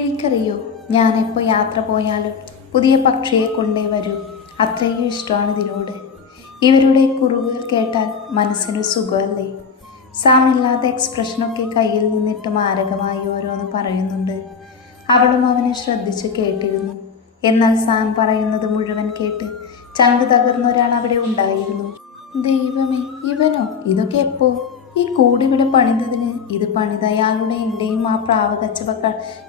എനിക്കറിയോ ഞാനെപ്പോൾ യാത്ര പോയാലും പുതിയ പക്ഷിയെ കൊണ്ടേ വരൂ. അത്രയും ഇഷ്ടമാണ് ഇതിനോട്. ഇവരുടെ കുറുകുകൾ കേട്ടാൽ മനസ്സിന് സുഖമല്ലേ? സാമില്ലാത്ത എക്സ്പ്രഷനൊക്കെ കയ്യിൽ നിന്നിട്ട് മാരകമായി ഓരോന്ന് പറയുന്നുണ്ട്. അവളും അവനെ ശ്രദ്ധിച്ച് കേട്ടിരുന്നു. എന്നാൽ സാം പറയുന്നത് മുഴുവൻ കേട്ട് ചങ്ക് തകർന്ന ഒരാൾ അവിടെ ഉണ്ടായിരുന്നു. ദൈവമേ ഇവനോ? ഇതൊക്കെ എപ്പോ? ഈ കൂടിവിടെ പണിതതിന് ഇത് പണിത അയാളുടെ എന്റെയും ആ പ്രാവ്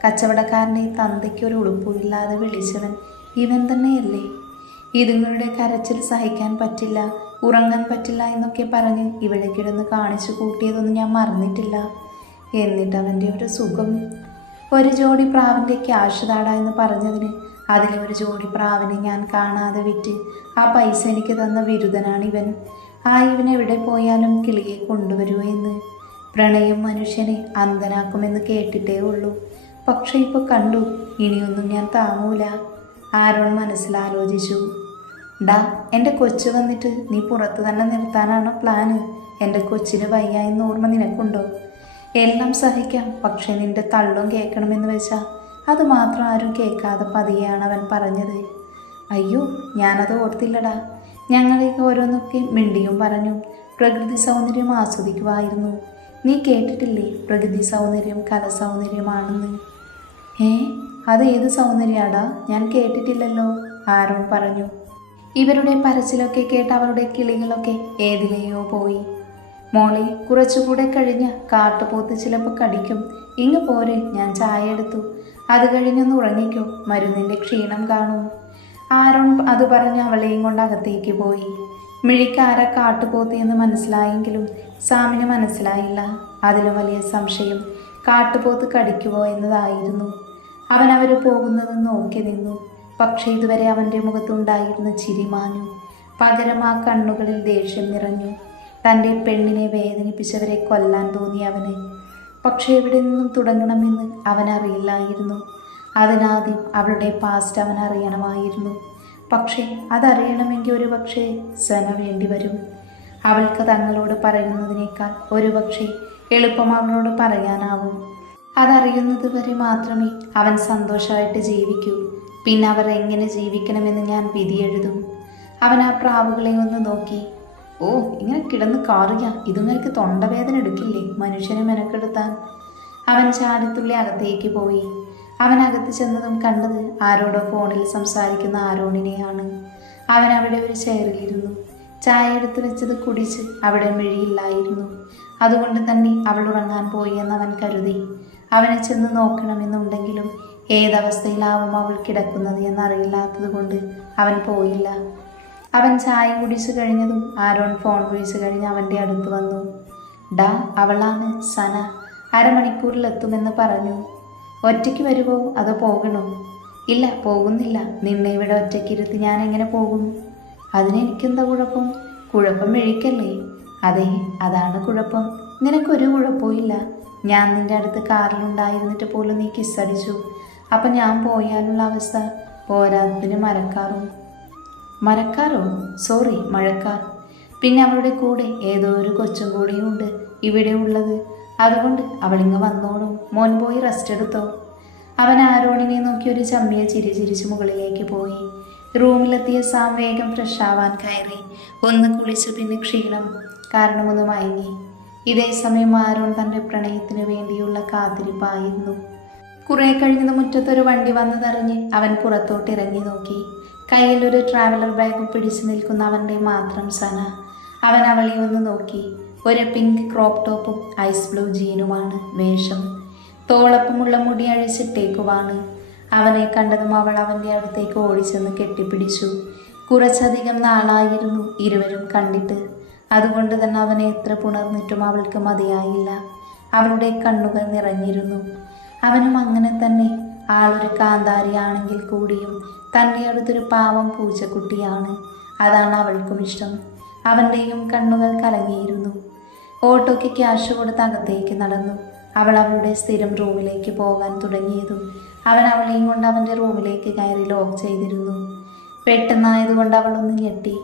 കച്ചവക്ക തന്തയ്ക്ക് ഒരു ഉളുപ്പുമില്ലാതെ വിളിച്ചവൻ ഇവൻ തന്നെയല്ലേ? ഇതുങ്ങളുടെ കരച്ചിൽ സഹിക്കാൻ പറ്റില്ല ഉറങ്ങാൻ പറ്റില്ല എന്നൊക്കെ പറഞ്ഞ് ഇവിടെ കിടന്ന് കാണിച്ചു കൂട്ടിയതൊന്നും ഞാൻ മറന്നിട്ടില്ല. എന്നിട്ട് അവന്റെ ഒരു സുഖം. ഒരു ജോഡി പ്രാവിന്റെ ക്യാഷ് താടാ എന്ന് പറഞ്ഞതിന് അതിലെ ഒരു ജോഡി പ്രാവിനെ ഞാൻ കാണാതെ വിറ്റ് ആ പൈസ എനിക്ക് തന്ന ബിരുദനാണ് ആ എവിടെ പോയാലും കിളിയെ കൊണ്ടുവരൂ എന്ന്. പ്രണയം മനുഷ്യനെ അന്ധനാക്കുമെന്ന് കേട്ടിട്ടേ ഉള്ളൂ. പക്ഷെ ഇപ്പോൾ കണ്ടു ഇനിയൊന്നും ഞാൻ താങ്ങൂല. ആരോൺ മനസ്സിലാലോചിച്ചു. ഡാ എന്റെ കൊച്ചു വന്നിട്ട് നീ പുറത്ത് തന്നെ നിർത്താനാണോ പ്ലാന്? എന്റെ കൊച്ചിന് വയ്യ എന്ന് ഓർമ്മ നിനക്കുണ്ടോ? എല്ലാം സഹിക്കാം പക്ഷെ നിന്റെ തള്ളും കേൾക്കണമെന്ന് വെച്ചാൽ അത് മാത്രം ആരും കേൾക്കാതെ പതിയാണ് അവൻ പറഞ്ഞത്. അയ്യോ ഞാനത് ഓർത്തില്ലടാ. ഞങ്ങളെയൊക്കെ ഓരോന്നൊക്കെ മിണ്ടിയും പറഞ്ഞു. പ്രകൃതി സൗന്ദര്യം ആസ്വദിക്കുമായിരുന്നു നീ കേട്ടിട്ടില്ലേ? പ്രകൃതി സൗന്ദര്യം കല സൗന്ദര്യമാണെന്ന് ഏ? അത് ഏത് സൗന്ദര്യാടാ? ഞാൻ കേട്ടിട്ടില്ലല്ലോ ആരോ പറഞ്ഞു. ഇവരുടെ പരച്ചിലൊക്കെ കേട്ട് അവരുടെ കിളികളൊക്കെ ഏതിലെയോ പോയി. മോളെ കുറച്ചുകൂടെ കഴിഞ്ഞ കാട്ടുപോത്ത് ചിലപ്പോൾ കടിക്കും. ഇങ്ങ് പോരെ ഞാൻ ചായ എടുത്തു. അത് കഴിഞ്ഞൊന്ന് ഉറങ്ങിക്കോ. മരുന്നിന്റെ ക്ഷീണം കാണും. ആരോൺ അത് പറഞ്ഞ് അവളെയും കൊണ്ട് അകത്തേക്ക് പോയി. മിഴിക്കാര കാട്ടുപോത്ത് എന്ന് മനസ്സിലായെങ്കിലും സാമിന് മനസ്സിലായില്ല. അതിലും വലിയ സംശയം കാട്ടുപോത്ത് കടിക്കുമോ എന്നതായിരുന്നു. അവൻ അവർ പോകുന്നത് നോക്കി നിന്നു. പക്ഷേ ഇതുവരെ അവന്റെ മുഖത്തുണ്ടായിരുന്ന ചിരി മാഞ്ഞു. പകരം ആ കണ്ണുകളിൽ ദേഷ്യം നിറഞ്ഞു. തന്റെ പെണ്ണിനെ വേദനിപ്പിച്ചവരെ കൊല്ലാൻ തോന്നി അവന്. പക്ഷേ എവിടെ നിന്നും തുടങ്ങണമെന്ന് അവൻ അറിയില്ലായിരുന്നു അതിനാദ്യം അവളുടെ പാസ്റ്റ് അവൻ അറിയണമായിരുന്നു. പക്ഷേ അതറിയണമെങ്കിൽ ഒരു പക്ഷേ സന വേണ്ടി വരും. അവൾക്ക് തങ്ങളോട് പറയുന്നതിനേക്കാൾ ഒരു പക്ഷേ എളുപ്പം അവളോട് പറയാനാവും. അതറിയുന്നത് വരെ മാത്രമേ അവൻ സന്തോഷമായിട്ട് ജീവിക്കൂ. പിന്നെ അവർ എങ്ങനെ ജീവിക്കണമെന്ന് ഞാൻ വിധിയെഴുതും അവൻ ആ പ്രാവുകളെ ഒന്ന് നോക്കി. ഓ ഇങ്ങനെ കിടന്ന് കാറുക. ഇതുങ്ങൾക്ക് തൊണ്ടവേദന എടുക്കില്ലേ? മനുഷ്യനെ മെനക്കെടുത്താൻ. അവൻ ചാടിത്തുള്ളി അകത്തേക്ക് പോയി. അവൻ അകത്ത് ചെന്നതും കണ്ടത് ആരോടോ ഫോണിൽ സംസാരിക്കുന്ന ആരോണിനെയാണ്. അവൻ അവിടെ ഒരു ചെയറിലിരുന്നു ചായ എടുത്ത് വെച്ചത് കുടിച്ച് അവിടെ മിഴിയില്ലായിരുന്നു. അതുകൊണ്ട് തന്നെ അവൾ ഉറങ്ങാൻ പോയി എന്ന് അവൻ കരുതി. അവനെ ചെന്ന് നോക്കണമെന്നുണ്ടെങ്കിലും ഏതവസ്ഥയിലാവും അവൾ കിടക്കുന്നത് എന്നറിയില്ലാത്തത് കൊണ്ട് അവൻ പോയില്ല. അവൻ ചായ കുടിച്ചു കഴിഞ്ഞതും ആരോൺ ഫോൺ വിളിച്ചു കഴിഞ്ഞ് അവന്റെ അടുത്ത് വന്നു. ഡാ അവളാണ് സന. അരമണിക്കൂറിലെത്തുമെന്ന് പറഞ്ഞു. ഒറ്റയ്ക്ക് വരുമോ അതോ പോകണോ? ഇല്ല പോകുന്നില്ല. നിന്നെ ഇവിടെ ഒറ്റയ്ക്കിരുത്തി ഞാൻ എങ്ങനെ പോകും അതിനെനിക്കെന്താ കുഴപ്പം? കുഴപ്പം മെഴിക്കല്ലേ? അതെ അതാണ് കുഴപ്പം. നിനക്കൊരു കുഴപ്പമില്ല ഞാൻ നിന്റെ അടുത്ത് കാറിലുണ്ടായിരുന്നിട്ട് പോലും നീ കിസ്സടിച്ചു. അപ്പം ഞാൻ പോയാലുള്ള അവസ്ഥ? പോരാത്തതിന് മരക്കാറും? മരക്കാറോ? സോറി മഴക്കാർ. പിന്നെ അവളുടെ കൂടെ ഏതോ ഒരു കൊച്ചും കൂടിയുമുണ്ട് ഇവിടെ ഉള്ളത്. അതുകൊണ്ട് അവളിങ്ങ് വന്നോളും. മോൻ പോയി റെസ്റ്റ് എടുത്തോ. അവൻ ആരോണിനെ നോക്കി ഒരു ചമ്മിയെ ചിരി ചിരിച്ച് മുകളിലേക്ക് പോയി. റൂമിലെത്തിയ സാം വേഗം ഫ്രഷ് ആവാൻ കയറി. ഒന്ന് കുളിച്ച് പിന്നെ ക്ഷീണം. കാരണമൊന്ന് മയങ്ങി. ഇതേ സമയം ആരോൺ തന്റെ പ്രണയത്തിന് വേണ്ടിയുള്ള കാത്തിരിപ്പായിരുന്നു. കുറെ കഴിഞ്ഞത് മുറ്റത്തൊരു വണ്ടി വന്നതറിഞ്ഞ് അവൻ പുറത്തോട്ട് ഇറങ്ങി നോക്കി. കയ്യിൽ ഒരു ട്രാവലർ ബാഗ് പിടിച്ചു നിൽക്കുന്ന അവന്റെ മാത്രം സന. അവൻ അവളെ ഒന്ന് നോക്കി. ഒരു പിങ്ക് ക്രോപ്പ് ടോപ്പും ഐസ് ബ്ലൂ ജീനുമാണ് വേഷം. തോളപ്പമുള്ള മുടി അഴിച്ചിട്ടേക്കുവാണ്. അവനെ കണ്ടതും അവൾ അവന്റെ അടുത്തേക്ക് ഓടിച്ചെന്ന് കെട്ടിപ്പിടിച്ചു. കുറച്ചധികം നാളായിരുന്നു ഇരുവരും കണ്ടിട്ട്. അതുകൊണ്ട് തന്നെ അവനെ എത്ര പുണർന്നിട്ടും അവൾക്ക് മതിയായില്ല. അവളുടെ കണ്ണുകൾ നിറഞ്ഞിരുന്നു. അവനും അങ്ങനെ തന്നെ. ആളൊരു കാന്താരിയാണെങ്കിൽ കൂടിയും തന്റെ അടുത്തൊരു പാവം പൂച്ചക്കുട്ടിയാണ്. അതാണ് അവൾക്കും ഇഷ്ടം. അവന്റെയും കണ്ണുകൾ കലങ്ങിയിരുന്നു. ഓട്ടോയ്ക്ക് ക്യാഷ് കൊടുത്ത് അകത്തേക്ക് നടന്നു. അവൾ അവളുടെ സ്ഥിരം റൂമിലേക്ക് പോകാൻ തുടങ്ങിയതും അവൻ അവളെയും കൊണ്ട് അവന്റെ റൂമിലേക്ക് കയറി ലോക്ക് ചെയ്തിരുന്നു. പെട്ടെന്നായതുകൊണ്ട് അവളൊന്ന് ഞെട്ടി.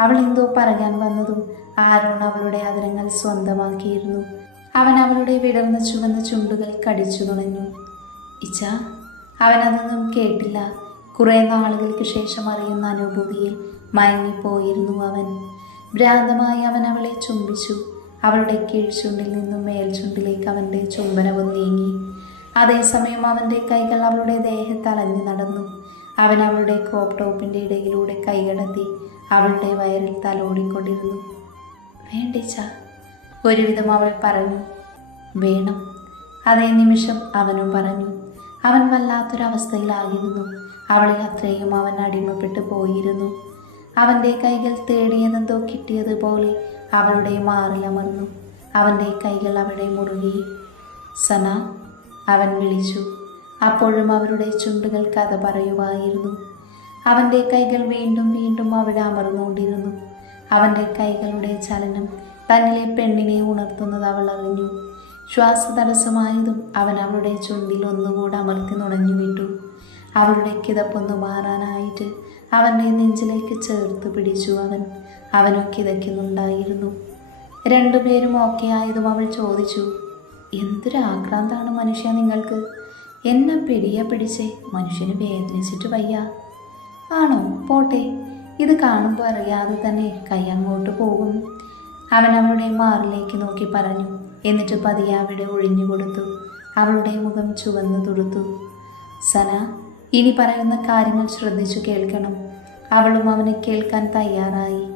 അവൾ എന്തോ പറയാൻ വന്നതും ആരോൺ അവളുടെ അതിരങ്ങൾ സ്വന്തമാക്കിയിരുന്നു. അവൻ അവളുടെ വിടർന്ന ചുവന്ന ചുണ്ടുകൾ കടിച്ചു തുണഞ്ഞു ഇച്ച അവനതൊന്നും കേട്ടില്ല. കുറേ നാളുകൾക്ക് ശേഷം അറിയുന്ന അനുഭൂതിയിൽ മയങ്ങിപ്പോയിരുന്നു അവൻ. ഭ്രാന്തമായി അവൻ അവളെ ചുംബിച്ചു. അവളുടെ കീഴ്ചുണ്ടിൽ നിന്നും മേൽചുണ്ടിലേക്ക് അവന്റെ ചുംബനവും നീങ്ങി. അതേസമയം അവന്റെ കൈകൾ അവളുടെ ദേഹത്തലഞ്ഞു നടന്നു. അവൻ അവളുടെ ക്രോപ്പ് ടോപ്പിന്റെ ഇടയിലൂടെ കൈകടത്തി അവളുടെ വയറിൽ തലോടിക്കൊണ്ടിരുന്നു വേണ്ടിച്ച ഒരുവിധം അവൾ പറഞ്ഞു. വേണം അതേ നിമിഷം അവനും പറഞ്ഞു. അവൻ വല്ലാത്തൊരവസ്ഥയിലായിരുന്നു. അവളെ അത്രയും അവൻ അടിമപ്പെട്ടു പോയിരുന്നു. അവന്റെ കൈകൾ തേടിയതെന്തോ കിട്ടിയതുപോലെ അവളുടെ മാറിലമർന്നു അവന്റെ കൈകൾ അവിടെ മുറുകി. സന അവൻ വിളിച്ചു. അപ്പോഴും അവരുടെ ചുണ്ടുകൾ കഥ പറയുമായിരുന്നു അവന്റെ കൈകൾ വീണ്ടും വീണ്ടും അവിടെ അമർന്നുകൊണ്ടിരുന്നു. അവന്റെ കൈകളുടെ ചലനം തന്നിലെ പെണ്ണിനെ ഉണർത്തുന്നത് അവൾ അറിഞ്ഞു. ശ്വാസതടസ്സമായതും അവൻ അവളുടെ ചുണ്ടിൽ ഒന്നുകൂടെ അമർത്തി നുണഞ്ഞു വിട്ടു. അവളുടെ കിതപ്പൊന്നു മാറാനായിട്ട് അവന്റെ നെഞ്ചിലേക്ക് ചേർത്ത് പിടിച്ചു അവൻ. അവനു ഇതയ്ക്കുന്നുണ്ടായിരുന്നു രണ്ടുപേരും ഓക്കെ ആയതും അവൾ ചോദിച്ചു എന്തൊരു ആക്രാന്താണ് മനുഷ്യ നിങ്ങൾക്ക്? എന്നെ പിടിയ പിടിച്ചേ മനുഷ്യന് വേദനിച്ചിട്ട് വയ്യ. ആണോ? പോട്ടെ. ഇത് കാണുമ്പോൾ അറിയാതെ തന്നെ കൈ അങ്ങോട്ട് പോകും. അവൻ അവളുടെ മാറിലേക്ക് നോക്കി പറഞ്ഞു. എന്നിട്ട് പതിയെ അവിടെ ഒഴിഞ്ഞു കൊടുത്തു. അവളുടെ മുഖം ചുവന്നു തുടുത്തു സന ഇനി പറയുന്ന കാര്യങ്ങൾ ശ്രദ്ധിച്ചു കേൾക്കണം. അവളും അവനെ കേൾക്കാൻ തയ്യാറായി.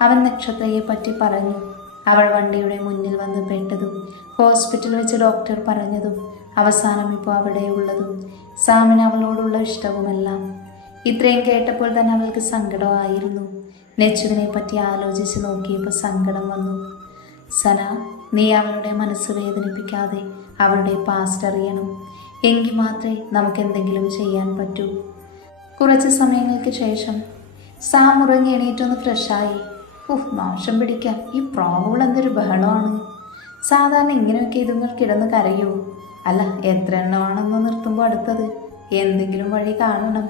അവൻ നക്ഷത്രയെ പറ്റി പറഞ്ഞു. അവൾ വണ്ടിയുടെ മുന്നിൽ വന്ന് പെട്ടതും ഹോസ്പിറ്റൽ വെച്ച് ഡോക്ടർ പറഞ്ഞതും അവസാനം ഇപ്പോൾ അവിടെ ഉള്ളതും സാമിന് അവളോടുള്ള ഇഷ്ടവുമെല്ലാം. ഇത്രയും കേട്ടപ്പോൾ തന്നെ അവൾക്ക് സങ്കടമായിരുന്നു നെച്ചുവിനെ പറ്റി ആലോചിച്ച് നോക്കിയപ്പോൾ സങ്കടം വന്നു. സന നീ അവളുടെ മനസ്സ് വേദനിപ്പിക്കാതെ അവളുടെ പാസ്റ്റ് അറിയണം. എങ്കിൽ മാത്രമേ നമുക്ക് എന്തെങ്കിലും ചെയ്യാൻ പറ്റൂ. കുറച്ച് സമയങ്ങൾക്ക് ശേഷം സാം ഉറങ്ങി എണീറ്റൊന്ന് ഫ്രഷായി ഉഹ് നാശം പിടിക്കാം. ഈ പ്രോവുകൾ എന്തൊരു ബഹളമാണ്. സാധാരണ ഇങ്ങനെയൊക്കെ ഇതുങ്ങൾ കിടന്ന് കരയൂ? അല്ല എത്ര എണ്ണമാണെന്ന് നിർത്തുമ്പോൾ അടുത്തത്? എന്തെങ്കിലും വഴി കാണണം.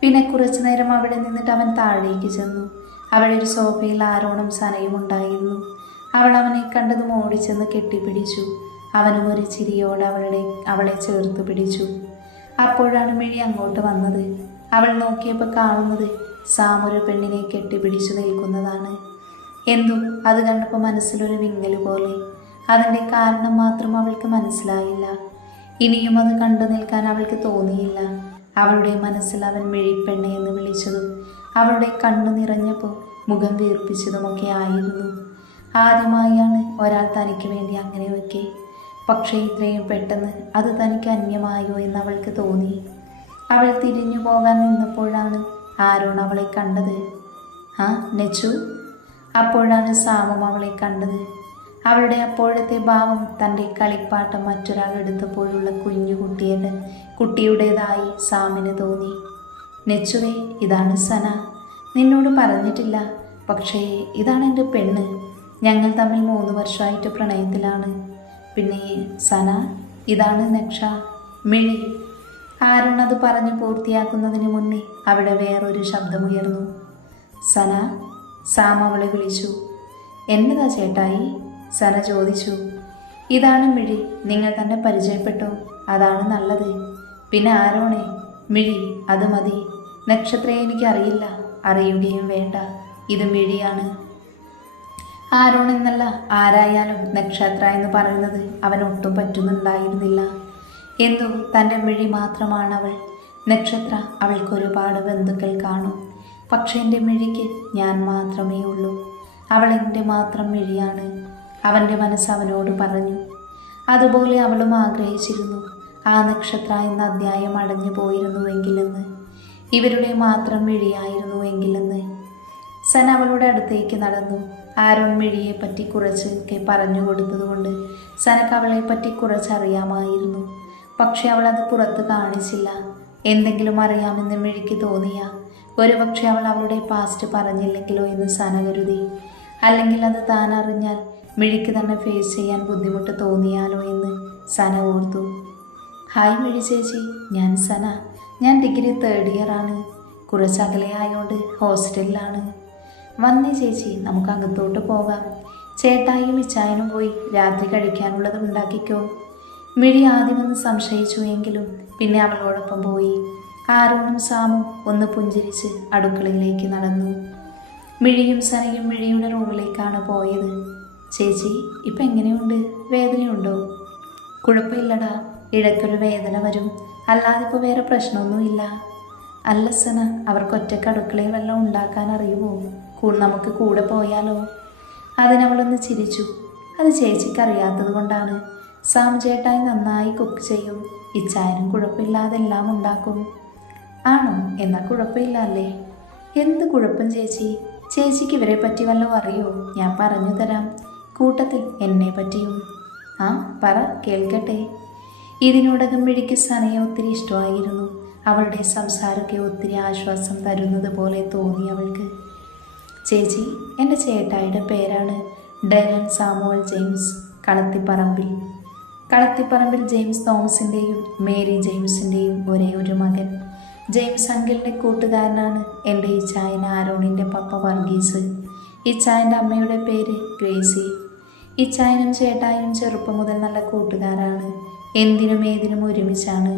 പിന്നെ കുറച്ചു നേരം അവിടെ നിന്നിട്ട് അവൻ താഴേക്ക് ചെന്നു. അവിടെ ഒരു സോഫയിൽ ആരോണം സനയും ഉണ്ടായിരുന്നു. അവൾ അവനെ കണ്ടതും ഓടിച്ചെന്ന് കെട്ടിപ്പിടിച്ചു. അവനും ഒരു ചിരിയോടെ അവളുടെ അവളെ ചേർത്ത് പിടിച്ചു. അപ്പോഴാണ് മിഴി അങ്ങോട്ട് വന്നത്. അവൾ നോക്കിയപ്പോൾ കാണുന്നത് സാം ഒരു പെണ്ണിനെ കെട്ടിപ്പിടിച്ചു നിൽക്കുന്നതാണ്. എന്തു? അത് കണ്ടപ്പോൾ മനസ്സിലൊരു വിങ്ങൽ പോലെ. അതിന്റെ കാരണം മാത്രം അവൾക്ക് മനസ്സിലായില്ല. ഇനിയും അത് കണ്ടു നിൽക്കാൻ അവൾക്ക് തോന്നിയില്ല. അവളുടെ മനസ്സിൽ അവൻ മിഴിപ്പെണ്ണ എന്ന് വിളിച്ചതും അവളുടെ കണ്ണു നിറഞ്ഞപ്പോൾ മുഖം വീർപ്പിച്ചതുമൊക്കെ ആയിരുന്നു. ആദ്യമായാണ് ഒരാൾ തനിക്ക് വേണ്ടി അങ്ങനെയൊക്കെ പക്ഷേ ഇത്രയും പെട്ടെന്ന് അത് തനിക്ക് അന്യമായോ എന്ന് അവൾക്ക് തോന്നി. അവൾ തിരിഞ്ഞു പോകാൻ നിന്നപ്പോഴാണ് ആരോൺ അവളെ കണ്ടത്? ആ നെച്ചു? അപ്പോഴാണ് സാമം അവളെ കണ്ടത്. അവളുടെ അപ്പോഴത്തെ ഭാവം തന്റെ കളിപ്പാട്ടം മറ്റൊരാൾ എടുത്തപ്പോഴുള്ള കുഞ്ഞു കുട്ടിയുടെ കുട്ടിയുടേതായി സാമിന് തോന്നി. നെച്ചുവേ ഇതാണ് സന. നിന്നോട് പറഞ്ഞിട്ടില്ല. പക്ഷേ ഇതാണ് എന്റെ പെണ്ണ്. ഞങ്ങൾ തമ്മിൽ മൂന്ന് വർഷമായിട്ട് പ്രണയത്തിലാണ്. പിന്നെ സന ഇതാണ് നക്ഷ. മിഴി ആരുൺ അത് പറഞ്ഞ് പൂർത്തിയാക്കുന്നതിന് മുന്നേ അവിടെ വേറൊരു ശബ്ദമുയർന്നു. സന സാം അവളെ വിളിച്ചു. എന്നതാ ചേട്ടായി? സന ചോദിച്ചു. ഇതാണ് മിഴി. നിങ്ങൾ തന്നെ പരിചയപ്പെട്ടോ. അതാണ് നല്ലത്. പിന്നെ ആരോണേ? മിഴി അത് മതി. നക്ഷത്രയെ എനിക്കറിയില്ല. അറിയുകയും വേണ്ട. ഇത് മിഴിയാണ്. ആരോൺ എന്നല്ല ആരായാലും നക്ഷത്ര എന്ന് പറയുന്നത് അവൻ ഒട്ടും പറ്റുന്നുണ്ടായിരുന്നില്ല. എന്തോ തന്റെ മിഴി മാത്രമാണ് അവൾ നക്ഷത്ര അവൾക്കൊരുപാട് ബന്ധുക്കൾ കാണും. പക്ഷെ എന്റെ മിഴിക്ക് ഞാൻ മാത്രമേ ഉള്ളൂ. അവൾ എന്റെ മാത്രം മിഴിയാണ്. അവന്റെ മനസ്സ് അവനോട് പറഞ്ഞു അതുപോലെ അവളും ആഗ്രഹിച്ചിരുന്നു. ആ നക്ഷത്ര എന്ന അധ്യായം അടഞ്ഞു പോയിരുന്നുവെങ്കിലെന്ന്. ഇവരുടെ മാത്രം മിഴിയായിരുന്നുവെങ്കിലെന്ന് സൻ അവളുടെ അടുത്തേക്ക് നടന്നു. ആരോൺ മിഴിയെപ്പറ്റി കുറച്ചൊക്കെ പറഞ്ഞു കൊടുത്തതുകൊണ്ട് സനക്ക് അവളെപ്പറ്റി കുറച്ചറിയാമായിരുന്നു. പക്ഷെ അവൾ അത് പുറത്ത് കാണിച്ചില്ല. എന്തെങ്കിലും അറിയാമെന്ന് മിഴിക്ക് തോന്നിയ. ഒരുപക്ഷെ അവൾ അവളുടെ പാസ്റ്റ് പറഞ്ഞില്ലെങ്കിലോ എന്ന് സന കരുതി അല്ലെങ്കിൽ അത് താൻ അറിഞ്ഞാൽ മിഴിക്ക് തന്നെ ഫേസ് ചെയ്യാൻ ബുദ്ധിമുട്ട് തോന്നിയാലോ എന്ന് സന ഓർത്തു. ഹായ് മിഴി ചേച്ചി ഞാൻ സന. ഞാൻ ഡിഗ്രി തേർഡ് ഇയർ ആണ്. കുറച്ച് അകലെയായോണ്ട് ഹോസ്റ്റലിലാണ്. വന്നേ ചേച്ചി നമുക്ക് അകത്തോട്ട് പോകാം. ചേട്ടായും ഇച്ചായനും പോയി രാത്രി കഴിക്കാനുള്ളത് ഉണ്ടാക്കിക്കോ. മിഴി ആദ്യമൊന്ന് സംശയിച്ചു എങ്കിലും പിന്നെ അവളോടൊപ്പം പോയി. ആരോണും സാമും ഒന്ന് പുഞ്ചിരിച്ച് അടുക്കളയിലേക്ക് നടന്നു. മിഴിയും സനയും മിഴിയുടെ റൂമിലേക്കാണ് പോയത്. ചേച്ചി ഇപ്പം എങ്ങനെയുണ്ട്? വേദനയുണ്ടോ? കുഴപ്പമില്ലടാ. ഇടയ്ക്കൊരു വേദന വരും. അല്ലാതെ ഇപ്പോൾ വേറെ പ്രശ്നമൊന്നുമില്ല. അല്ല സന അവർക്ക് ഒറ്റയ്ക്ക് അടുക്കളയിൽ വല്ലതും ഉണ്ടാക്കാൻ അറിയുമോ? നമുക്ക് കൂടെ പോയാലോ? അതിനവളൊന്ന് ചിരിച്ചു. അത് ചേച്ചിക്ക് അറിയാത്തത് കൊണ്ടാണ്. സാം ചേട്ടായി നന്നായി കുക്ക് ചെയ്യും. ഇച്ചായനും കുഴപ്പമില്ലാതെ എല്ലാം ഉണ്ടാക്കും. ആണോ? എന്നാൽ കുഴപ്പമില്ല അല്ലേ എന്ത് കുഴപ്പം ചേച്ചി? ചേച്ചിക്ക് ഇവരെ പറ്റി വല്ലതും അറിയോ? ഞാൻ പറഞ്ഞു തരാം. കൂട്ടത്തിൽ എന്നെ പറ്റിയും. ആ പറ കേൾക്കട്ടെ. ഇതിനോടകം മിഴിക്ക് സനയെ ഒത്തിരി ഇഷ്ടമായിരുന്നു. അവളുടെ സംസാരമൊക്കെ ഒത്തിരി ആശ്വാസം തരുന്നത് പോലെ തോന്നി അവൾക്ക്. ചേച്ചി എന്റെ ചേട്ടായിയുടെ പേരാണ് Dylan Samuel James Kalathiparambil. Kalathiparambil James തോമസിന്റെയും മേരി ജെയിംസിന്റെയും ഒരേ ഒരു മകൻ. ജെയിംസ് അങ്കിളിന്റെ കൂട്ടുകാരനാണ് എന്റെ ഈ ചായൻ ആരോണിന്റെ പപ്പ വർഗീസ്. ഈ ചായന്റെ അമ്മയുടെ പേര് ഗ്രേസി. ഈ ചായനും ചേട്ടായും ചെറുപ്പം മുതൽ നല്ല കൂട്ടുകാരാണ്. എന്തിനും ഏതിനും ഒരുമിച്ചാണ്.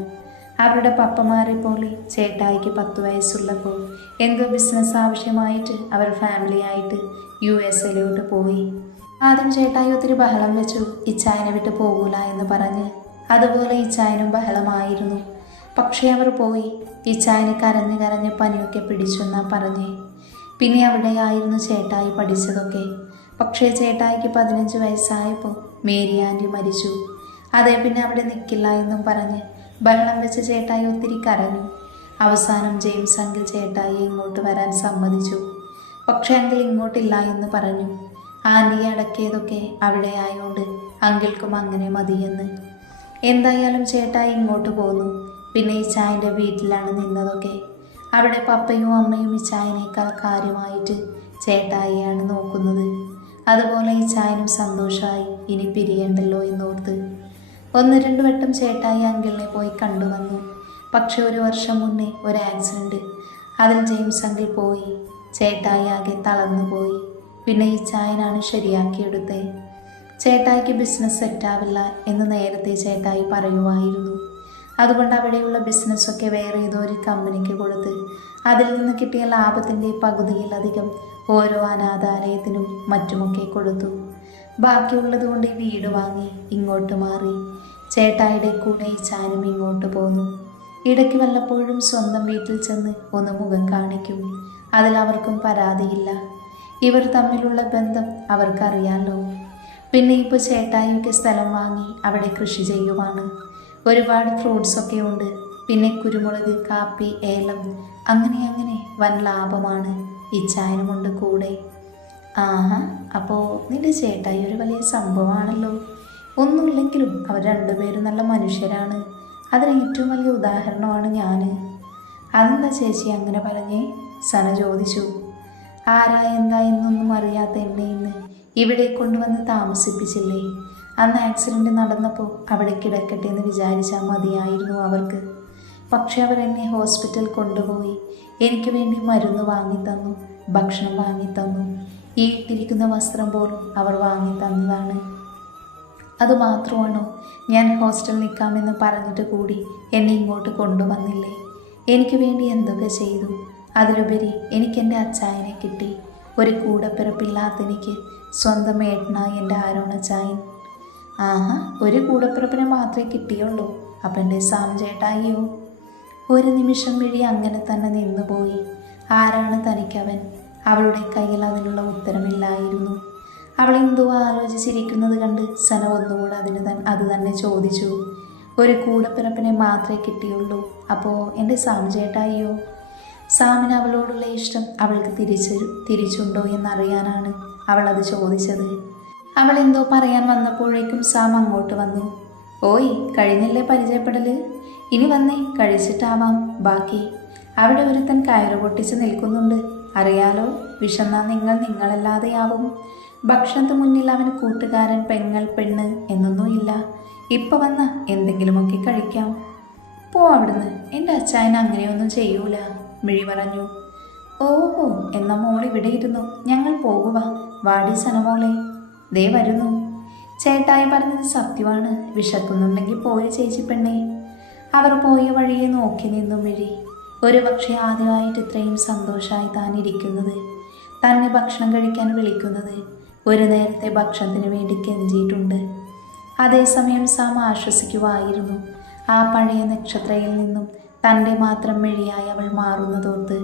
അവരുടെ പപ്പമാരെ പോലെ ചേട്ടായിക്ക് പത്ത് വയസ്സുള്ളപ്പോൾ എന്തോ ബിസിനസ് ആവശ്യമായിട്ട് അവർ ഫാമിലിയായിട്ട് യു എസ് എയിലോട്ട് പോയി. ആദ്യം ചേട്ടായി ഒത്തിരി ബഹളം വെച്ചു. ഇച്ചായനെ വിട്ട് പോകൂല എന്ന് പറഞ്ഞ്. അതുപോലെ ഇച്ചായനും ബഹളമായിരുന്നു. പക്ഷേ അവർ പോയി. ഇച്ചായന് കരഞ്ഞ് കരഞ്ഞ് പനിയൊക്കെ പിടിച്ചെന്നാ പറഞ്ഞേ. പിന്നെ അവിടെയായിരുന്നു ചേട്ടായി പഠിച്ചതൊക്കെ. പക്ഷേ ചേട്ടായിക്ക് പതിനഞ്ച് വയസ്സായപ്പോൾ മേരി ആന്റി മരിച്ചു. അതേ പിന്നെ അവിടെ നിൽക്കില്ല എന്നും പറഞ്ഞ് ബഹളം വെച്ച് ചേട്ടായി ഒത്തിരി കരഞ്ഞു. അവസാനം ജെയിംസ് അങ്കിൾ ചേട്ടായി ഇങ്ങോട്ട് വരാൻ സമ്മതിച്ചു. പക്ഷേ അങ്കിൾ ഇങ്ങോട്ടില്ല എന്ന് പറഞ്ഞു. ആന്റിയെ അടക്കിയതൊക്കെ അവിടെ ആയതുകൊണ്ട് അങ്കിൾക്കും അങ്ങനെ മതിയെന്ന്. എന്തായാലും ചേട്ടായി ഇങ്ങോട്ട് പോന്നു. പിന്നെ ഈ ചായന്റെ വീട്ടിലാണ് നിന്നതൊക്കെ. അവിടെ പപ്പയും അമ്മയും ഈ ചായനേക്കാൾ കാര്യമായിട്ട് ചേട്ടായിയാണ് നോക്കുന്നത്. അതുപോലെ ഈ ചായനും സന്തോഷമായി ഇനി പിരിയണ്ടല്ലോ എന്നോർത്ത്. ഒന്ന് രണ്ട് വട്ടം ചേട്ടായി അങ്കിളിനെ പോയി കണ്ടുവന്നു പക്ഷെ ഒരു വർഷം മുന്നേ ഒരു ആക്സിഡന്റ്. അതിൽ ജെയിംസ് അങ്കിൾ പോയി. ചേട്ടായി ആകെ തളർന്നു പോയി. പിന്നെ ഈ ചായനാണ് ശരിയാക്കിയെടുത്തേ. ചേട്ടായിക്ക് ബിസിനസ് സെറ്റാവില്ല എന്ന് നേരത്തെ ചേട്ടായി പറയുമായിരുന്നു അതുകൊണ്ട് അവിടെയുള്ള ബിസിനസ്സൊക്കെ വേറെ ഏതോ ഒരു കമ്പനിക്ക് കൊടുത്ത് അതിൽ നിന്ന് കിട്ടിയ ലാഭത്തിന്റെ പകുതിയിലധികം ഓരോ അനാഥാലയത്തിനും മറ്റുമൊക്കെ കൊടുത്തു. ബാക്കിയുള്ളത് കൊണ്ട് ഈ വീട് വാങ്ങി ഇങ്ങോട്ട് മാറി. ചേട്ടായിയുടെ കൂടെ ഈ ചാനും ഇങ്ങോട്ട് പോന്നു. ഇടയ്ക്ക് വല്ലപ്പോഴും സ്വന്തം വീട്ടിൽ ചെന്ന് ഒന്ന് മുഖം കാണിക്കും. അതിലവർക്കും പരാതിയില്ല. ഇവർ തമ്മിലുള്ള ബന്ധം അവർക്കറിയാലോ. പിന്നെ ഇപ്പോൾ ചേട്ടായിക്ക് സ്ഥലം വാങ്ങി അവിടെ കൃഷി ചെയ്യുവാണ്. ഒരുപാട് ഫ്രൂട്ട്സൊക്കെ ഉണ്ട്. പിന്നെ കുരുമുളക് കാപ്പി ഏലം അങ്ങനെ അങ്ങനെ വൻ ലാഭമാണ് ഈ ചായനുമുണ്ട് കൂടെ. ആഹാ അപ്പോൾ നിന്റെ ചേട്ടായി ഒരു വലിയ സംഭവമാണല്ലോ. ഒന്നുമില്ലെങ്കിലും അവർ രണ്ടുപേരും നല്ല മനുഷ്യരാണ്. അതിന് ഏറ്റവും വലിയ ഉദാഹരണമാണ് ഞാൻ അതെന്താ ചേച്ചി അങ്ങനെ പറഞ്ഞേ? സന ചോദിച്ചു. ആരാ എന്താ എന്നൊന്നും അറിയാത്ത എന്നെ ഇന്ന് ഇവിടെ കൊണ്ടുവന്ന് താമസിപ്പിച്ചില്ലേ? അന്ന് ആക്സിഡന്റ് നടന്നപ്പോൾ അവിടെ കിടക്കട്ടെ എന്ന് വിചാരിച്ചാൽ മതിയായിരുന്നു അവർക്ക്. പക്ഷെ അവർ എന്നെ ഹോസ്പിറ്റൽ കൊണ്ടുപോയി. എനിക്ക് വേണ്ടി മരുന്ന് വാങ്ങിത്തന്നു ഭക്ഷണം വാങ്ങിത്തന്നു ഈ ഇട്ടിരിക്കുന്ന വസ്ത്രം പോലും അവർ വാങ്ങി തന്നതാണ്. അതുമാത്രമാണോ ഞാൻ ഹോസ്റ്റലിൽ നിൽക്കാമെന്ന് പറഞ്ഞിട്ട് കൂടി എന്നെ ഇങ്ങോട്ട് കൊണ്ടുവന്നില്ലേ? എനിക്ക് വേണ്ടി എന്തൊക്കെ ചെയ്തു? അതിലുപരി എനിക്കെന്റെ അച്ചായനെ കിട്ടി. ഒരു കൂടപ്പിറപ്പില്ലാത്ത എനിക്ക് സ്വന്തം ഏട്ടനായി എന്റെ ആരോണച്ചായൻ ആഹാ ഒരു കൂടപ്പിറപ്പിനെ മാത്രമേ കിട്ടിയുള്ളൂ. അപ്പം എന്റെ സാംചേട്ടായിയോ ഒരു നിമിഷം വഴി അങ്ങനെ തന്നെ നിന്നുപോയി. ആരാണ് തനിക്കവൻ? അവളുടെ കയ്യിൽ അതിനുള്ള ഉത്തരമില്ലായിരുന്നു. അവൾ എന്തോ ആലോചിച്ചിരിക്കുന്നത് കണ്ട് സന ഒന്നുകൂടെ അതിന് അത് തന്നെ ചോദിച്ചു. ഒരു കൂടപ്പിറപ്പിനെ മാത്രമേ കിട്ടിയുള്ളൂ. അപ്പോൾ എന്റെ സാം ചേട്ടായിയോ? സാമിന് അവളോടുള്ള ഇഷ്ടം അവൾക്ക് തിരിച്ചു തിരിച്ചുണ്ടോ എന്നറിയാനാണ് അവൾ അത് ചോദിച്ചത്. അവൾ എന്തോ പറയാൻ വന്നപ്പോഴേക്കും സാം അങ്ങോട്ട് വന്നു. ഓയ് കഴിഞ്ഞല്ലേ പരിചയപ്പെടൽ? ഇനി വന്നേ കഴിച്ചിട്ടാവാം ബാക്കി. അവിടെ ഒരുത്തൻ കയറ് പൊട്ടിച്ച് നിൽക്കുന്നുണ്ട്. അറിയാലോ വിഷന്നാ നിങ്ങൾ നിങ്ങളല്ലാതെയാവും. ഭക്ഷണത്തിന് മുന്നിൽ അവൻ കൂട്ടുകാരൻ പെങ്ങൾ പെണ്ണ് എന്നൊന്നുമില്ല ഇപ്പം വന്ന എന്തെങ്കിലുമൊക്കെ കഴിക്കാം. പോ അവിടുന്ന്. എന്റെ അച്ചായൻ അങ്ങനെയൊന്നും ചെയ്യൂല. മിഴി പറഞ്ഞു ഓഹോ എന്ന മോൾ ഇവിടെ ഇരുന്നു ഞങ്ങൾ പോകുക വാടി സനമോളെ. ദേ വരുന്നു. ചേട്ടായി പറഞ്ഞത് സത്യമാണ്. വിശക്കുന്നുണ്ടെങ്കിൽ പോയി ചേച്ചി പെണ്ണേ. അവർ പോയ വഴിയെ നോക്കി നിന്നു മിഴി. ഒരു പക്ഷേ ആദ്യമായിട്ട് ഇത്രയും സന്തോഷമായി താൻ ഇരിക്കുന്നത്. തന്നെ ഭക്ഷണം കഴിക്കാൻ വിളിക്കുന്നത്. ഒരു നേരത്തെ ഭക്ഷണത്തിന് വേണ്ടി കെഞ്ചിയിട്ടുണ്ട്. അതേസമയം സാം ആശ്വസിക്കുവായിരുന്നു. ആ പഴയ നക്ഷത്രയിൽ നിന്നും തന്റെ മാത്രം മെഴിയായി അവൾ മാറുന്നതോർത്ത്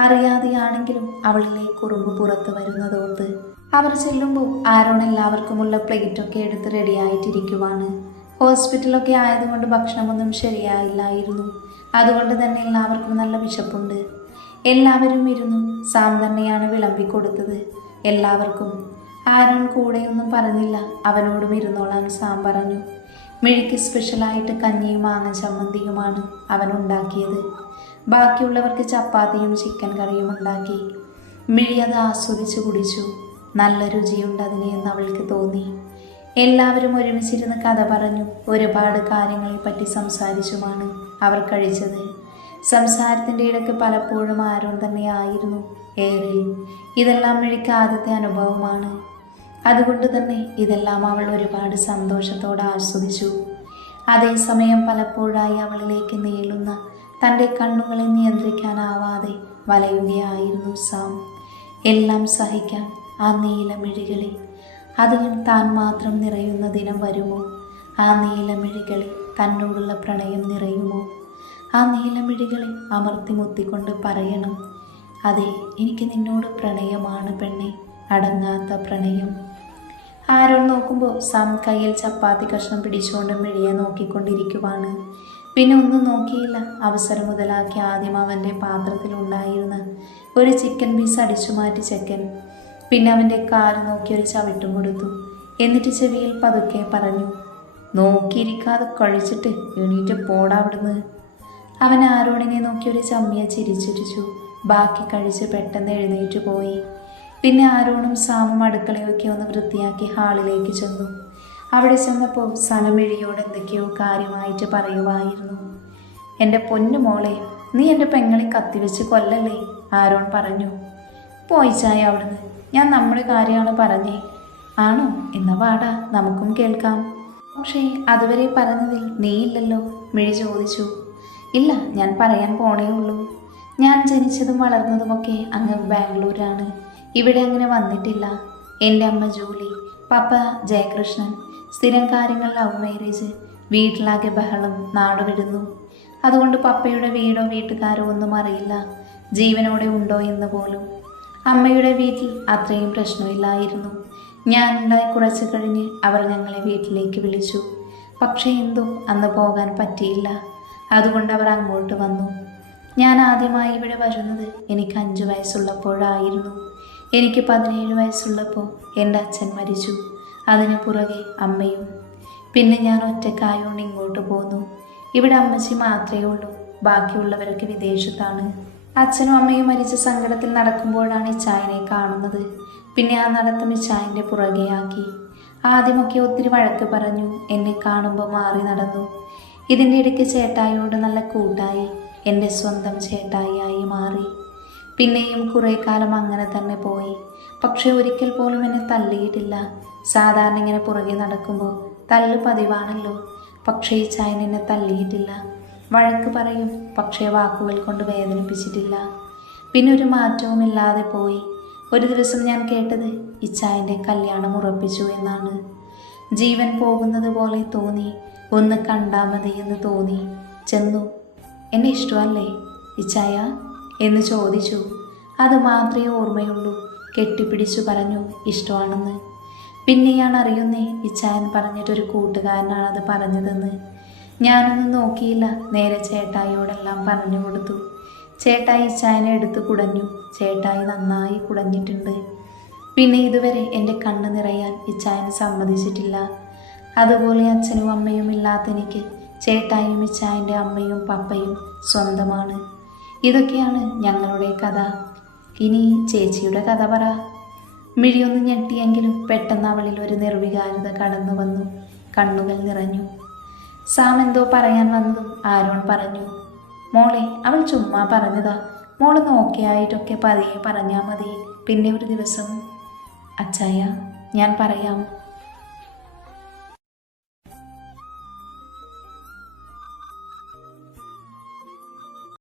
അറിയാതെയാണെങ്കിലും അവളിലെ കുറുമ്പ് പുറത്തു വരുന്നതോർത്ത് അവർ ചെല്ലുമ്പോൾ ആരോൺ എല്ലാവർക്കുമുള്ള പ്ലേറ്റൊക്കെ എടുത്ത് റെഡിയായിട്ടിരിക്കുവാണ്. ഹോസ്പിറ്റലൊക്കെ ആയതുകൊണ്ട് ഭക്ഷണമൊന്നും ശരിയായില്ലായിരുന്നു. അതുകൊണ്ട് തന്നെ എല്ലാവർക്കും നല്ല വിശപ്പുണ്ട്. എല്ലാവരും ഇരുന്നു സാം തന്നെയാണ് വിളമ്പി കൊടുത്തത്. എല്ലാവർക്കും. ആരോൺ കൂടെയൊന്നും പറഞ്ഞില്ല. അവനോടും ഇരുന്നോളാൻ സാം പറഞ്ഞു. മിഴിക്ക് സ്പെഷ്യലായിട്ട് കഞ്ഞിയും മാങ്ങ ചമ്മന്തിയുമാണ് അവൻ ഉണ്ടാക്കിയത്. ബാക്കിയുള്ളവർക്ക് ചപ്പാത്തിയും ചിക്കൻ കറിയും ഉണ്ടാക്കി. മിഴി അത് ആസ്വദിച്ചു കുടിച്ചു. നല്ല രുചിയുണ്ട് അതിന് എന്ന് അവൾക്ക് തോന്നി. എല്ലാവരും ഒരുമിച്ചിരുന്ന് കഥ പറഞ്ഞു ഒരുപാട് കാര്യങ്ങളെപ്പറ്റി സംസാരിച്ചുമാണ് അവർ കഴിച്ചത്. സംസാരത്തിന്റെ ഇടയ്ക്ക് പലപ്പോഴും ആരും തന്നെ ആയിരുന്നു ഏറെ. ഇതെല്ലാം മിഴിക്ക് ആദ്യത്തെ അനുഭവമാണ്. അതുകൊണ്ട് തന്നെ ഇതെല്ലാം അവൾ ഒരുപാട് സന്തോഷത്തോടെ ആസ്വദിച്ചു. അതേസമയം പലപ്പോഴായി അവളിലേക്ക് നീളുന്ന തന്റെ കണ്ണുകളെ നിയന്ത്രിക്കാനാവാതെ വലയുകയായിരുന്നു സാം. എല്ലാം സഹിക്കാൻ ആ നീലമിഴികളിൽ അതിലും താൻ മാത്രം നിറയുന്ന ദിനം വരുമോ? ആ നീലമിഴികളിൽ തന്നോടുള്ള പ്രണയം നിറയുമോ? ആ നീലമിഴികളെ അമർത്തി മുത്തിക്കൊണ്ട് പറയണം. അതെ എനിക്ക് നിന്നോട് പ്രണയമാണ് പെണ്ണെ. അടങ്ങാത്ത പ്രണയം. ആരോൺ നോക്കുമ്പോൾ സാം കയ്യിൽ ചപ്പാത്തി കഷ്ണം പിടിച്ചുകൊണ്ട് മിഴിയെ നോക്കിക്കൊണ്ടിരിക്കുവാണ്. പിന്നെ ഒന്നും നോക്കിയില്ല. അവസരം മുതലാക്കി ആദ്യം അവന്റെ പാത്രത്തിലുണ്ടായിരുന്ന ഒരു ചിക്കൻ പീസ് അടിച്ചു മാറ്റി ചെക്കൻ. പിന്നെ അവന്റെ കാൽ നോക്കി ഒരു ചവിട്ടും കൊടുത്തു. എന്നിട്ട് ചെവിയിൽ പതുക്കെ പറഞ്ഞു നോക്കിയിരിക്കാതെ കഴിച്ചിട്ട് എണീറ്റ് പോടാവിടുന്ന് അവൻ ആരോണിനെ നോക്കി ഒരു ചമ്മിയെ ചിരിച്ചിരിച്ചു. ബാക്കി കഴിച്ച് പെട്ടെന്ന് എഴുന്നേറ്റ് പോയി. പിന്നെ ആരോണും സാമും അടുക്കളയൊക്കെ ഒന്ന് വൃത്തിയാക്കി ഹാളിലേക്ക് ചെന്നു. അവിടെ ചെന്നപ്പോൾ സനമിഴിയോട് എന്തൊക്കെയോ കാര്യമായിട്ട് പറയുമായിരുന്നു എന്റെ പൊന്നു മോളെ നീ എന്റെ പെങ്ങളെ കത്തിവെച്ച് കൊല്ലല്ലേ? ആരോൺ പറഞ്ഞു. പോയി ചായ അവിടുന്ന്. ഞാൻ നമ്മുടെ കാര്യമാണ് പറഞ്ഞേ. ആണോ? എന്ന വാടാ നമുക്കും കേൾക്കാം. പക്ഷേ അതുവരെ പറഞ്ഞതിൽ നീയില്ലല്ലോ മിഴി ചോദിച്ചു. ഇല്ല ഞാൻ പറയാൻ പോണേ ഉള്ളൂ. ഞാൻ ജനിച്ചതും വളർന്നതുമൊക്കെ അങ്ങ് ബാംഗ്ലൂരാണ്. ഇവിടെ അങ്ങനെ വന്നിട്ടില്ല. എന്റെ അമ്മ ജൂലി പപ്പ ജയകൃഷ്ണൻ സ്ഥിരം കാര്യങ്ങൾ ലവ് മാരേജ് വീട്ടിലാകെ ബഹളം നാടുവിടുന്നു അതുകൊണ്ട് പപ്പയുടെ വീടോ വീട്ടുകാരോ ഒന്നും അറിയില്ല. ജീവനോടെ ഉണ്ടോ എന്ന് പോലും. അമ്മയുടെ വീട്ടിൽ അത്രയും പ്രശ്നമില്ലായിരുന്നു. ഞാനുണ്ടായി കുറച്ച് കഴിഞ്ഞ് അവർ ഞങ്ങളെ വീട്ടിലേക്ക് വിളിച്ചു. പക്ഷേ എന്തോ അന്ന് പോകാൻ പറ്റിയില്ല. അതുകൊണ്ട് അവർ അങ്ങോട്ട് വന്നു. ഞാൻ ആദ്യമായി ഇവിടെ വരുന്നത് എനിക്ക് അഞ്ചു വയസ്സുള്ളപ്പോഴായിരുന്നു. എനിക്ക് പതിനേഴ് വയസ്സുള്ളപ്പോൾ എന്റെ അച്ഛൻ മരിച്ചു. അതിന് പുറകെ അമ്മയും. പിന്നെ ഞാൻ ഒറ്റക്കായോണ്ട് ഇങ്ങോട്ട് പോന്നു. ഇവിടെ അമ്മച്ചി മാത്രമേ ഉള്ളൂ. ബാക്കിയുള്ളവരൊക്കെ വിദേശത്താണ്. അച്ഛനും അമ്മയും മരിച്ച സങ്കടത്തിൽ നടക്കുമ്പോഴാണ് ചായനെ കാണുന്നത്. പിന്നെ ആ നടത്തം ഇച്ചായന്റെ പുറകെയാക്കി ആദ്യമൊക്കെ ഒത്തിരി വഴക്ക് പറഞ്ഞു എന്നെ കാണുമ്പോൾ മാറി നടന്നു. ഇതിന്റെ ഇടയ്ക്ക് ചേട്ടായിയോട് നല്ല കൂട്ടായി. എന്റെ സ്വന്തം ചേട്ടായിയായി മാറി. പിന്നെയും കുറേ കാലം അങ്ങനെ തന്നെ പോയി. പക്ഷെ ഒരിക്കൽ പോലും എന്നെ തള്ളിയിട്ടില്ല. സാധാരണ ഇങ്ങനെ പുറകെ നടക്കുമ്പോൾ തല്ല് പതിവാണല്ലോ. പക്ഷേ ഈ ചായൻ എന്നെ തള്ളിയിട്ടില്ല. വഴക്ക് പറയും പക്ഷേ വാക്കുകൾ കൊണ്ട് വേദനിപ്പിച്ചിട്ടില്ല. പിന്നെ ഒരു മാറ്റവും ഇല്ലാതെ പോയി. ഒരു ദിവസം ഞാൻ കേട്ടത് ഇച്ചായന്റെ കല്യാണം ഉറപ്പിച്ചു എന്നാണ്. ജീവൻ പോകുന്നത് പോലെ തോന്നി. ഒന്ന് കണ്ടാൽ മതി എന്ന് തോന്നി. ചെന്നു എന്നെ ഇഷ്ടമല്ലേ? ഇച്ചായ എന്ന് ചോദിച്ചു. അത് മാത്രമേ ഓർമ്മയുള്ളൂ. കെട്ടിപ്പിടിച്ചു പറഞ്ഞു ഇഷ്ടമാണെന്ന്. പിന്നെയാണ് അറിയുന്നേ ഇച്ചായൻ പറഞ്ഞിട്ടൊരു കൂട്ടുകാരനാണ് അത് പറഞ്ഞതെന്ന്. ഞാനൊന്നും നോക്കിയില്ല നേരെ ചേട്ടായിയോടെല്ലാം പറഞ്ഞു കൊടുത്തു. ചേട്ടായി ഇച്ചായനെ എടുത്ത് കുടഞ്ഞു. ചേട്ടായി നന്നായി കുടഞ്ഞിട്ടുണ്ട്. പിന്നെ ഇതുവരെ എന്റെ കണ്ണ് നിറയാൻ ഇച്ചായൻ സമ്മതിച്ചിട്ടില്ല. അതുപോലെ അച്ഛനും അമ്മയും ഇല്ലാത്ത എനിക്ക് ചേട്ടായും ഇച്ചായന്റെ അമ്മയും പപ്പയും സ്വന്തമാണ്. ഇതൊക്കെയാണ് ഞങ്ങളുടെ കഥ. ഇനി ചേച്ചിയുടെ കഥ പറ. മിഴിയൊന്ന് ഞെട്ടിയെങ്കിലും പെട്ടെന്ന് അവളിൽ ഒരു നിർവികാരത കടന്നു വന്നു. കണ്ണുകൾ നിറഞ്ഞു. സാം എന്തോ പറയാൻ വന്നതും ആരോൺ പറഞ്ഞു. മോളെ അവൾ ചുമ്മാ പറഞ്ഞതാ. മോൾ നോക്കിയായിട്ടൊക്കെ പതിയെ പറഞ്ഞാൽ മതി. പിന്നെ ഒരു ദിവസം. അച്ചായ ഞാൻ പറയാം.